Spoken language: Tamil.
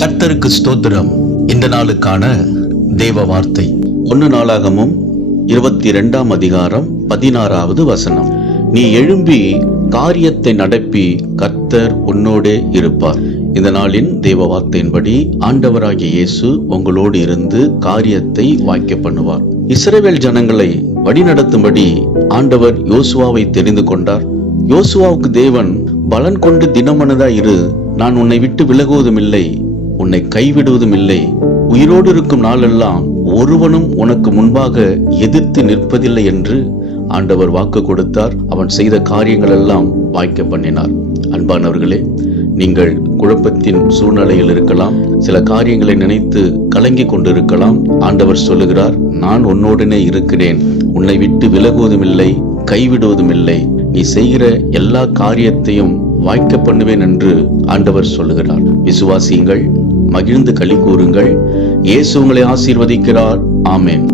கர்த்தருக்கு ஸ்தோத்திரம். இந்த நாளுக்கான தேவ வார்த்தை. ஒன்னு நாளாகமும் இருபத்தி இரண்டாம் அதிகாரம் பதினாறாவது வசனம். நீ எழும்பி காரியத்தை நடப்பி கர்த்தர் உன்னோடே இருப்பார். இந்த நாளின் தேவ வார்த்தையின்படி ஆண்டவராகிய இயேசு உங்களோடு இருந்து காரியத்தை வாய்க்க பண்ணுவார். இஸ்ரேவேல் ஜனங்களை வழிநடத்தும்படி ஆண்டவர் யோசுவாவை தெரிந்து கொண்டார். யோசுவாவுக்கு தேவன் பலன் கொண்டு தினமனதா இரு நான் உன்னை விட்டு விலகுவதும் இல்லை உன்னை கைவிடுவதும் இல்லை உயிரோடு இருக்கும் நாளெல்லாம் ஒருவனும் உனக்கு முன்பாக எதிர்த்து நிற்பதில்லை என்று ஆண்டவர் வாக்கு கொடுத்தார். அவன் செய்த காரியங்கள் எல்லாம் வாய்க்க பண்ணினார். அன்பானவர்களே நீங்கள் குழப்பத்தின் சூழ்நிலையில் இருக்கலாம். சில காரியங்களை நினைத்து கலங்கி கொண்டிருக்கலாம். ஆண்டவர் சொல்லுகிறார் நான் உன்னோடனே இருக்கிறேன். உன்னை விட்டு விலகுவதும் இல்லை கைவிடுவதும் இல்லை நீ செய்கிற எல்லா காரியத்தையும் வாய்க்க பண்ணுவேன் என்று ஆண்டவர் சொல்லுகிறார். விசுவாசியுங்கள் மகிழ்ந்து களி கூறுங்கள். இயேசு உங்களை ஆசீர்வதிக்கிறார். ஆமேன்.